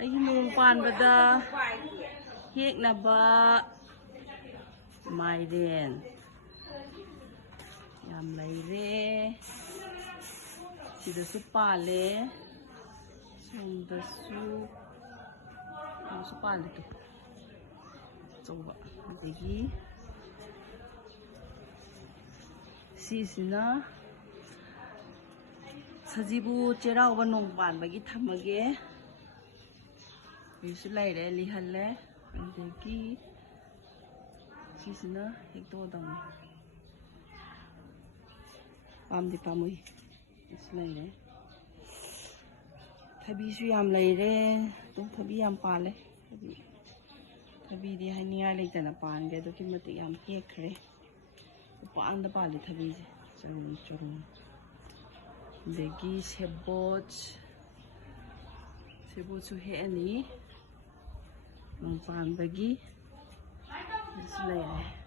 ꯑꯩꯒꯤ ꯅꯣꯡ ꯄꯥꯟꯕꯗ ꯍꯦꯛꯅꯕ ꯃꯥꯏꯔꯦꯟ ꯌꯥꯝ ꯂꯩꯔꯦ. ꯁꯤꯗꯁꯨ ꯄꯥꯜꯂꯦ. ꯁꯣꯝꯗꯁꯨ ꯄꯥꯜꯂꯦ. ꯑꯆꯧꯕ. ꯑꯗꯒꯤ ꯁꯤꯁꯤꯅ ꯁꯖꯤꯕꯨ ꯆꯩꯔꯥꯎꯕ ꯅꯣꯡ ꯄꯥꯟꯕꯒꯤ ꯊꯝꯃꯒꯦ. ꯁꯤꯁꯨ ꯂꯩꯔꯦ, ꯂꯤꯍꯜꯂꯦ. ꯑꯗꯒꯤ ꯁꯤꯁꯤꯅ ꯍꯦꯛꯇꯣꯛꯑꯗꯧꯅꯤ. ꯄꯥꯝꯗꯤ ꯄꯥꯝꯃꯨꯏ. ꯁꯤꯁꯨ ꯂꯩꯔꯦ. ꯊꯕꯤꯁꯨ ꯌꯥꯝ ꯂꯩꯔꯦ. ꯑꯗꯨꯝ ꯊꯕꯤ ꯌꯥꯝ ꯄꯥꯜꯂꯦ. ꯊꯕꯤꯗꯤ ꯍꯥꯏꯅꯤꯡꯉꯥꯏ ꯂꯩꯇꯅ ꯄꯥꯟꯒꯦ. ꯑꯗꯨꯛꯀꯤ ꯃꯇꯤꯛ ꯌꯥꯝ ꯍꯦꯛꯈ꯭ꯔꯦ. ꯄꯥꯡꯗ ꯄꯥꯜꯂꯦ ꯊꯕꯤꯁꯦ. ꯆꯔꯣꯡ ꯆꯔꯣꯡ. ꯑꯗꯒꯤ ꯁꯦꯕꯣꯠꯁꯨ ꯍꯦꯛꯑꯅꯤ. ꯅꯣꯡ ꯄꯥꯟꯕꯒꯤ ꯁꯤꯁꯨ ꯂꯩꯔꯦ.